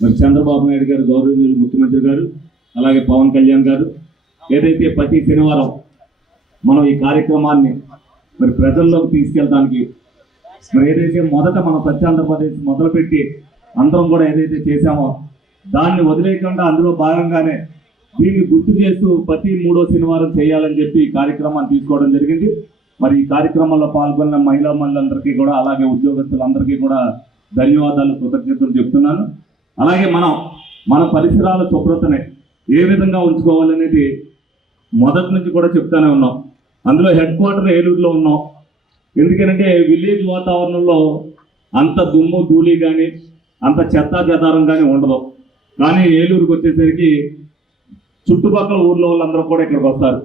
మరి చంద్రబాబు నాయుడు గారు, గౌరవనీయులు ముఖ్యమంత్రి గారు, అలాగే పవన్ కళ్యాణ్ గారు ఏదైతే ప్రతి శనివారం మనం ఈ కార్యక్రమాన్ని మరి ప్రజల్లోకి తీసుకెళ్ళడానికి మరి ఏదైతే మొదట మనం స్వచ్ఛాంధ్రప్రదేశ్ మొదలుపెట్టి అందరం కూడా ఏదైతే చేశామో దాన్ని వదిలేయకుండా అందులో భాగంగానే దీన్ని గుర్తు చేస్తూ ప్రతి 3వ శనివారం చేయాలని చెప్పి ఈ కార్యక్రమాన్ని తీసుకోవడం జరిగింది. మరి ఈ కార్యక్రమంలో పాల్గొన్న మహిళా మండలందరికీ కూడా, అలాగే ఉద్యోగస్తులందరికీ కూడా ధన్యవాదాలు, కృతజ్ఞతలు చెప్తున్నాను. అలాగే మన పరిసరాల శుభ్రతని ఏ విధంగా ఉంచుకోవాలనేది మొదటి నుంచి కూడా చెప్తానే ఉన్నాం. అందులో హెడ్ క్వార్టర్ ఏలూరులో ఉన్నాం. ఎందుకంటే విలేజ్ వాతావరణంలో అంత దుమ్ము ధూళి కానీ అంత చెత్తా చెదారం కానీ ఉండదు. కానీ ఏలూరుకి వచ్చేసరికి చుట్టుపక్కల ఊర్లో వాళ్ళందరూ కూడా ఇక్కడికి వస్తారు.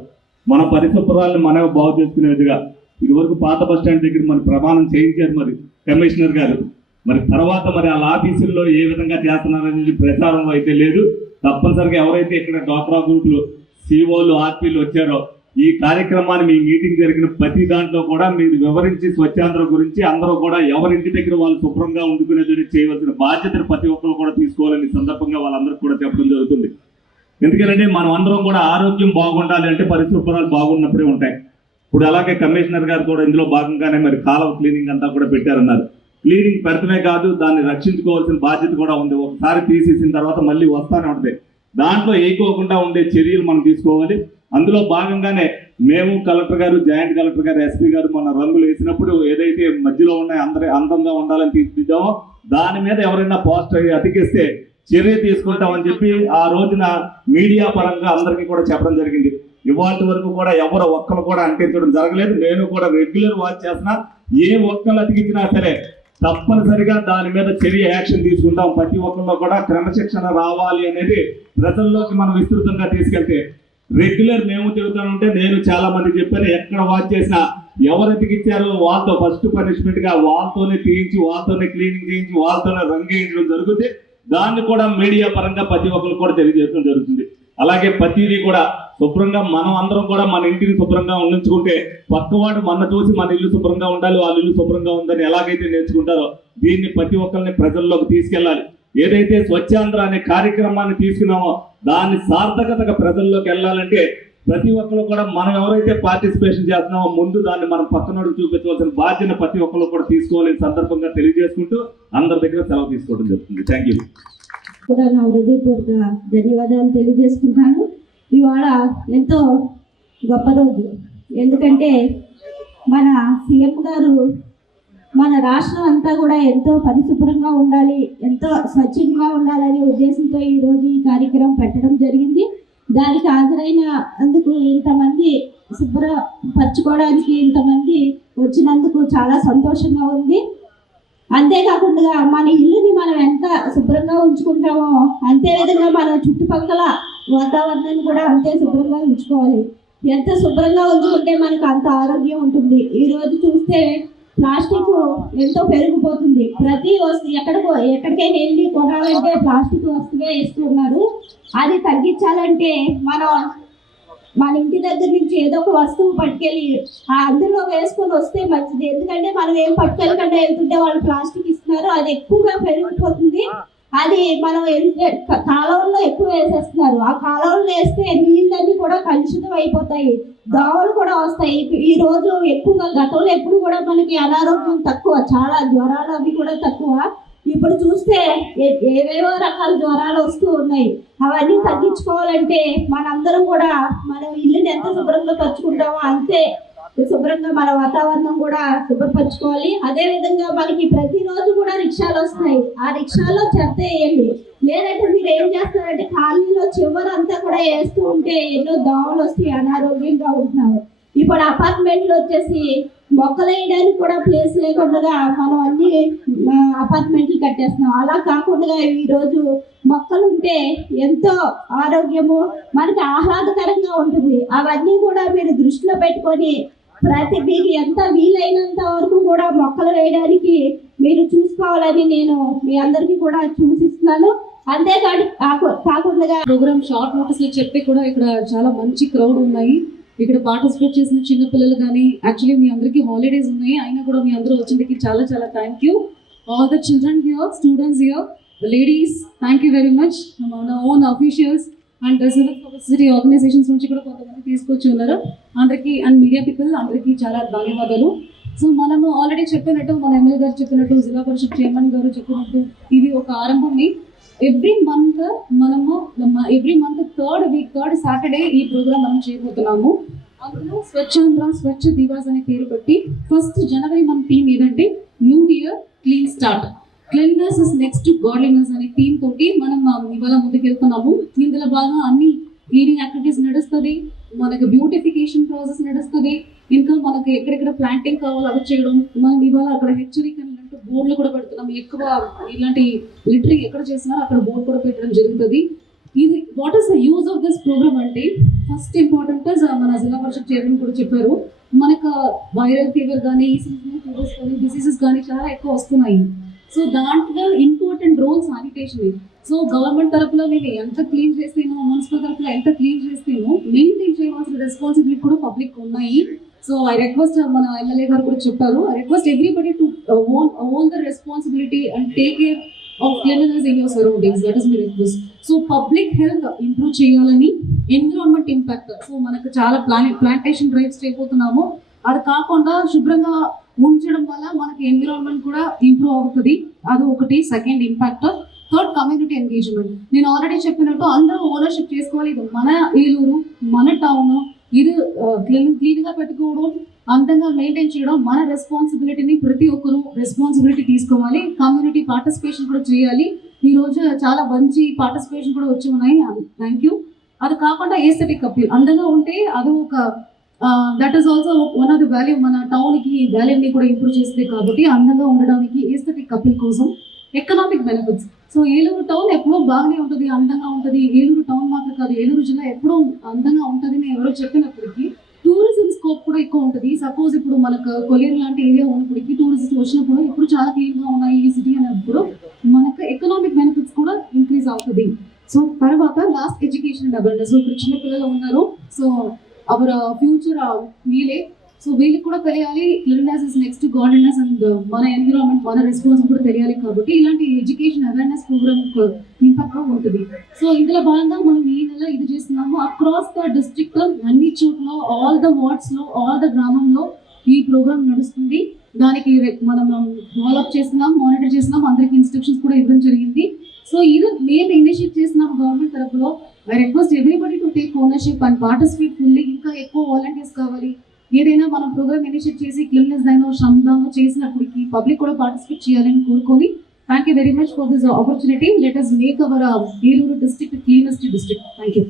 మన పరిశుభ్రాలను మనమే బాగు చేసుకునేదిగా ఇదివరకు పాత బస్ స్టాండ్ దగ్గర మరి ప్రమాణం చేయించారు మరి కమిషనర్ గారు. మరి తర్వాత మరి వాళ్ళ ఆఫీసుల్లో ఏ విధంగా చేస్తున్నారనేది ప్రచారంలో అయితే లేదు. తప్పనిసరిగా ఎవరైతే ఇక్కడ డ్వాక్రా గ్రూపులు, సిఓలు, ఆర్పీలు వచ్చారో ఈ కార్యక్రమాన్ని మీ మీటింగ్ జరిగిన ప్రతి దాంట్లో కూడా మీరు వివరించి స్వచ్ఛాంధ్ర గురించి అందరూ కూడా ఎవరింటి దగ్గర వాళ్ళు శుభ్రంగా ఉండుకునేది చేయవలసిన బాధ్యతను ప్రతి ఒక్కరు కూడా తీసుకోవాలని సందర్భంగా వాళ్ళందరికీ కూడా చెప్పడం జరుగుతుంది. ఎందుకంటే మనం అందరం కూడా ఆరోగ్యం బాగుండాలి అంటే పరిశుభ్రాలు బాగున్నప్పుడే ఉంటాయి. ఇప్పుడు అలాగే కమిషనర్ గారు కూడా ఇందులో భాగంగానే మరి కాలువ క్లీనింగ్ అంతా కూడా పెట్టారన్నారు. క్లీనింగ్ పెడతమే కాదు, దాన్ని రక్షించుకోవాల్సిన బాధ్యత కూడా ఉంది. ఒకసారి తీసేసిన తర్వాత మళ్ళీ వస్తానే ఉంటుంది. దాంట్లో ఏకోకుండా ఉండే చర్యలు మనం తీసుకోవాలి. అందులో భాగంగానే మేము కలెక్టర్ గారు, జాయింట్ కలెక్టర్ గారు, ఎస్పీ గారు మొన్న రంగులు వేసినప్పుడు ఏదైతే మధ్యలో ఉన్నాయి అందంగా ఉండాలని తీర్చిదిద్దామో దాని మీద ఎవరైనా పోస్టర్ అతికిస్తే చర్య తీసుకుంటామని చెప్పి ఆ రోజున మీడియా పరంగా అందరికీ కూడా చెప్పడం జరిగింది. ఇవాళ వరకు కూడా ఎవరు ఒక్కరు కూడా అంటించడం జరగలేదు. నేను కూడా రెగ్యులర్ వాచ్ చేస్తున్నా. ఏ ఒక్కరు అతికించినా సరే తప్పనిసరిగా దాని మీద చర్య యాక్షన్ తీసుకుంటాం. ప్రతి ఒక్కరిలో కూడా క్రమశిక్షణ రావాలి అనేది ప్రజల్లోకి మనం విస్తృతంగా తీసుకెళ్తే రెగ్యులర్ మేము తిరుగుతానంటే నేను చాలా మంది చెప్పాను, ఎక్కడ వాచ్ చేసినా ఎవరు ఎతికిచ్చారో వాళ్ళతో ఫస్ట్ పనిష్మెంట్ గా వాళ్ళతోనే తీయించి, వాళ్ళతోనే క్లీనింగ్ చేయించి, వాళ్ళతోనే రంగు వేయించడం జరుగుతుంది. దాన్ని కూడా మీడియా పరంగా ప్రతి ఒక్కరు కూడా తెలియజేయడం జరుగుతుంది. అలాగే ప్రతిదీ కూడా శుభ్రంగా మనం అందరం కూడా మన ఇంటిని శుభ్రంగా ఉంచుకుంటే పక్కవాడు మన చూసి మన ఇల్లు శుభ్రంగా ఉండాలి, వాళ్ళ ఇల్లు శుభ్రంగా ఉందని ఎలాగైతే నేర్చుకుంటారో దీన్ని ప్రతి ఒక్కరిని ప్రజల్లోకి తీసుకెళ్ళాలి. ఏదైతే స్వచ్ఛాంధ్ర అనే కార్యక్రమాన్ని తీసుకున్నామో దాన్ని సార్థకతగా ప్రజల్లోకి వెళ్ళాలంటే ప్రతి ఒక్కరు కూడా మనం ఎవరైతే పార్టిసిపేషన్ చేస్తున్నామో ముందు దాన్ని మనం పక్కనోడు చూపించవలసిన బాధ్యత ప్రతి ఒక్కరు కూడా తీసుకోవాలని సందర్భంగా తెలియజేసుకుంటూ అందరి దగ్గర సెలవు తీసుకోవడం జరుగుతుంది. Thank you. కూడా నా హృదయపూర్వక ధన్యవాదాలు తెలియజేసుకుంటాను. ఇవాళ ఎంతో గొప్ప రోజు. ఎందుకంటే మన సీఎం గారు మన రాష్ట్రం అంతా కూడా ఎంతో పరిశుభ్రంగా ఉండాలి, ఎంతో స్వచ్ఛంగా ఉండాలనే ఉద్దేశంతో ఈరోజు ఈ కార్యక్రమం పెట్టడం జరిగింది. దానికి హాజరైన అందుకు ఇంతమంది శుభ్రపరచుకోవడానికి ఇంతమంది వచ్చినందుకు చాలా సంతోషంగా ఉంది. అంతేకాకుండా మన ఇల్లుని మనం ఎంత శుభ్రంగా ఉంచుకుంటామో అంతే విధంగా మన చుట్టుపక్కల వాతావరణాన్ని కూడా అంతే శుభ్రంగా ఉంచుకోవాలి. ఎంత శుభ్రంగా ఉంచుకుంటే మనకు అంత ఆరోగ్యం ఉంటుంది. ఈరోజు చూస్తే ప్లాస్టిక్ ఎంతో పెరిగిపోతుంది. ప్రతి వస్తువు ఎక్కడికైనా వెళ్ళి కొనాలంటే ప్లాస్టిక్ వస్తువే వేస్తున్నారు. అది తగ్గించాలంటే మన ఇంటి దగ్గర నుంచి ఏదో ఒక వస్తువు పట్టుకెళ్ళి అందులో వేసుకొని వస్తే మంచిది. ఎందుకంటే మనం ఏం పట్టుకెళ్ళకుండా వెళ్తుంటే వాళ్ళు ప్లాస్టిక్ ఇస్తున్నారు, అది ఎక్కువగా పెరిగిపోతుంది. అది మనం కాలువల్లో ఎక్కువ వేసేస్తున్నారు. ఆ కాలువల్లో వేస్తే నీళ్ళన్నీ కూడా కలుషితం అయిపోతాయి, దోమలు కూడా వస్తాయి. ఈ రోజు ఎక్కువగా గతంలో ఎప్పుడు కూడా మనకి అనారోగ్యం తక్కువ, చాలా జ్వరాలు అవి కూడా తక్కువ. ఇప్పుడు చూస్తే ఏవేవో రకాల జ్వరాలు వస్తూ ఉన్నాయి. అవన్నీ తగ్గించుకోవాలంటే మనందరం కూడా మనం ఇల్లుని ఎంత శుభ్రంగా పరుచుకుంటామో అంతే శుభ్రంగా మన వాతావరణం కూడా శుభ్రపరచుకోవాలి. అదే విధంగా మనకి ప్రతిరోజు కూడా రిక్షాలు వస్తున్నాయి. ఆ రిక్షాలో చెత్త వేయండి. లేదంటే మీరు ఏం చేస్తారంటే కాలనీలో చివరంతా కూడా వేస్తూ ఉంటే ఎన్నో దోమలు వస్తాయి, అనారోగ్యంగా ఉంటున్నారు. ఇప్పుడు అపార్ట్మెంట్లు వచ్చేసి మొక్కలు వేయడానికి కూడా ప్లేస్ లేకుండా మనం అన్ని అపార్ట్మెంట్లు కట్టేస్తున్నాం. అలా కాకుండా ఈరోజు మొక్కలు ఉంటే ఎంతో ఆరోగ్యము, మనకి ఆహ్లాదకరంగా ఉంటుంది. అవన్నీ కూడా మీరు దృష్టిలో పెట్టుకొని మీకు ఎంత వీలైనంత వరకు కూడా మొక్కలు వేయడానికి మీరు చూసుకోవాలని నేను మీ అందరికీ కూడా సూచిస్తున్నాను. కాకుండా ప్రోగ్రామ్ షార్ట్ నోటీస్ లో చెప్పి కూడా ఇక్కడ చాలా మంచి క్రౌడ్ ఉన్నాయి. ఇక్కడ పార్టిసిపేట్ చేసిన చిన్న పిల్లలు కానీ, యాక్చువల్లీ మీ అందరికీ హాలిడేస్ ఉన్నాయి అయినా కూడా మీ అందరూ వచ్చినందుకు చాలా చాలా thank you. All the children here, students here, ladies thank you very much. మన own officials and city organizations నుంచి కూడా కొంతమంది తీసుకొచ్చి ఉన్నారు. అందరికీ అండ్ మీడియా పీపుల్ అందరికీ చాలా ధన్యవాదాలు. సో మనము ఆల్రెడీ చెప్పినట్టు మన ఎమ్మెల్యే గారు చెప్పినట్టు, జిల్లా పరిషత్ చైర్మన్ గారు చెప్పినట్టు, ఇది ఒక ఆరంభంని. ఎవ్రీ మంత్ థర్డ్ సాటర్డే ఈ ప్రోగ్రామ్ మనం చేయబోతున్నాము. అందులో స్వచ్ఛాంధ్ర స్వచ్ఛ దివాస్ అనే పేరు పెట్టి ఫస్ట్ జనవరి మన థీమ్ ఏదంటే new year clean start, cleanness is next to godliness అనే థీమ్ తోటి మనం ఇవాళ ముందుకెళ్తున్నాము. ఇందులో బాగా అన్ని క్లీనింగ్ యాక్టివిటీస్ నడుస్తుంది, మనకు బ్యూటిఫికేషన్ ప్రాసెస్ నడుస్తుంది, ఇంకా మనకి ఎక్కడెక్కడ ప్లాంటింగ్ కావాలో అవి చేయడం. మనం ఇవాళ అక్కడ హెచ్చరిక అన్నట్టు బోర్డులు కూడా పెడుతున్నాం. ఎక్కువ ఇలాంటి లిటరింగ్ ఎక్కడ చేసినారో అక్కడ బోర్డు కూడా పెట్టడం జరుగుతుంది. ఇది what is the use of this program అంటే ఫస్ట్ ఇంపార్టెంట్ మన జిల్లా పరిషత్ చైర్మన్ కూడా చెప్పారు, మనకు వైరల్ ఫీవర్ కానీ డిసీజెస్ కానీ చాలా ఎక్కువ వస్తున్నాయి. సో దాంట్లో important role sanitation. So government తరఫున మేము ఎంత క్లీన్ చేస్తేనో, మున్సిపల్ తరఫున ఎంత క్లీన్ చేస్తేనో మెయింటైన్ చేయవలసిన రెస్పాన్సిబిలిటీ కూడా పబ్లిక్ ఉన్నాయి. సో ఐ రిక్వెస్ట్, మన ఎమ్మెల్యే గారు కూడా చెప్పారు, I request everybody to own the responsibility and take care of cleanliness in your surroundings. That is my request. So public health improve చేయాలని, environment impact, so మనకు చాలా plantation drives చేయబోతున్నాము. అది కాకుండా శుభ్రంగా ఉంచడం వల్ల మనకి ఎన్విరాన్మెంట్ కూడా ఇంప్రూవ్ అవుతుంది. అది ఒకటి. Second impact. Third community engagement. నేను ఆల్రెడీ చెప్పినట్టు అందరూ ఓనర్షిప్ చేసుకోవాలి. ఇది మన ఏలూరు, మన టౌన్, ఇది క్లీన్గా పెట్టుకోవడం, అందంగా మెయింటైన్ చేయడం మన రెస్పాన్సిబిలిటీని ప్రతి ఒక్కరూ రెస్పాన్సిబిలిటీ తీసుకోవాలి. కమ్యూనిటీ పార్టిసిపేషన్ కూడా చేయాలి. ఈ రోజు చాలా మంచి పార్టిసిపేషన్ కూడా వచ్చి ఉన్నాయి. Thank you. అది కాకుండా ఏస్థెటిక్ అప్పీల్, అందంగా ఉంటే అది ఒక that is also one of the value. మన టౌన్కి వాల్యూని కూడా ఇంప్రూవ్ చేస్తుంది కాబట్టి అందంగా ఉండడానికి ఏస్థెటిక్ అప్పీల్ కోసం. Economic benefits. So Eluru town ఎప్పుడూ బాగానే ఉంటుంది, అందంగా ఉంటుంది. ఏలూరు టౌన్ మాత్రం కాదు, ఏలూరు జిల్లా ఎప్పుడూ అందంగా ఉంటుంది అని ఎవరో చెప్పినప్పటికీ టూరిజం స్కోప్ కూడా ఎక్కువ ఉంటుంది. సపోజ్ ఇప్పుడు మనకు కొలేరు లాంటి ఏరియా ఉన్నప్పటికీ టూరిస్ట్ వచ్చినప్పుడు ఇప్పుడు చాలా క్లీన్గా ఉన్నాయి ఈ సిటీ అన్నప్పుడు మనకు ఎకనామిక్ బెనిఫిట్స్ కూడా ఇంక్రీజ్ అవుతుంది. సో తర్వాత లాస్ట్ ఎడ్యుకేషన్ అండ్ అవేర్నెస్. ఇప్పుడు చిన్న పిల్లలు ఉన్నారు, సో అవర్ ఫ్యూచర్ వీలే. సో వీళ్ళకి కూడా తెలియాలి cleanness is next godliness and మన ఎన్విరాన్మెంట్ మన రెస్పాన్సిబిలిటీ కూడా తెలియాలి. కాబట్టి ఇలాంటి ఎడ్యుకేషన్ అవేర్నెస్ ప్రోగ్రామ్ ఇంపాక్ట్ ఉంటుంది. సో ఇందులో భాగంగా మనం ఈ నెల ఇది చేస్తున్నాము. అక్రాస్ ద డిస్ట్రిక్ట్ అన్ని చోట్ల, ఆల్ ద వార్డ్స్లో, ఆల్ ద గ్రామంలో ఈ ప్రోగ్రామ్ నడుస్తుంది. దానికి మనం ఫాలోఅప్ చేస్తున్నాం, మానిటర్ చేస్తున్నాం, అందరికి ఇన్స్ట్రక్షన్స్ కూడా ఇవ్వడం జరిగింది. సో ఇది మేము ఇనిషియేట్ చేస్తున్నాం గవర్నమెంట్ తరఫులో. I request everybody to take ownership and participate fully. ఇంకా ఎక్కువ వాలంటీర్స్ కావాలి. ఏదైనా మనం ప్రోగ్రామ్ ఇనిషియేట్ చేసి క్లీన్‌నెస్ దానో శ్రమదానో చేసినప్పటికీ పబ్లిక్ కూడా పార్టిసిపేట్ చేయాలని కోరుకొని, thank you very much for this opportunity. Let us make our Eluru district cleanest district. Thank you.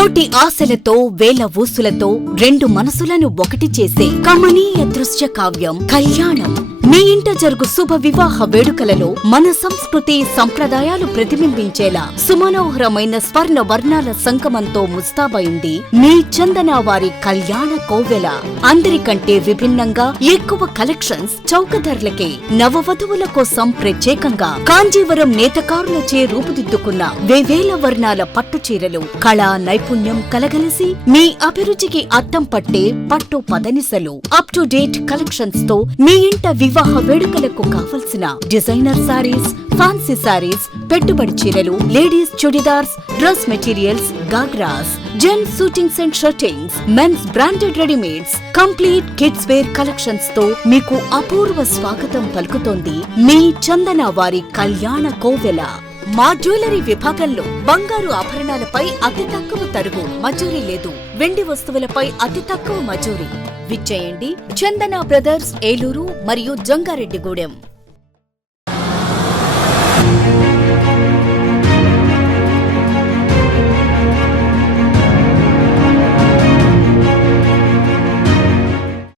కోటి ఆశలతో వేల ఊసులతో రెండు మనసులను ఒకటి చేసే కమనీయ దృశ్య కావ్యం కళ్యాణం. మీ ఇంట జరుగు శుభ వివాహ వేడుకలలో మన సంస్కృతి సంప్రదాయాలు ప్రతిబింబించేలా సుమనోహరమైన స్వర్ణ వర్ణాల సంగమంతో ముస్తాబైంది మీ చందన వారి కళ్యాణ కోవెల. అందరికంటే విభిన్నంగా ఎక్కువ కలెక్షన్స్ చౌక ధరలకే. నవవధువుల కోసం ప్రత్యేకంగా కాంజీవరం నేతకారులచే రూపుదిద్దుకున్న వేవేల వర్ణాల పట్టు చీరలు, కళా నైపుణ్యం కలగలిసి మీ అభిరుచికి అద్దం పట్టే పట్టు పదనిసలు. అప్ టు డేట్ కలెక్షన్స్ తో మీ ఇంట వివాహ వేడుకలకు కావలసిన డిజైనర్ సారీస్, ఫ్యాన్సీ సారీస్, పెట్టుబడి చీరలు, ladies churidars, dress materials, ghagras, gents suitings and shirtings, mens branded readymades, complete kids wear collections తో మీకు అపూర్వ స్వాగతం పలుకుతోంది మీ చందన వారి కళ్యాణ కోవెల. మా జ్యువెలరీ విభాగంలో బంగారు ఆభరణాలపై అతి తక్కువ తరుగు, మజూరీ లేదు. వెండి వస్తువులపై అతి తక్కువ మజూరీ. విచ్చేయండి చందన బ్రదర్స్, ఏలూరు మరియు జంగారెడ్డిగూడెం.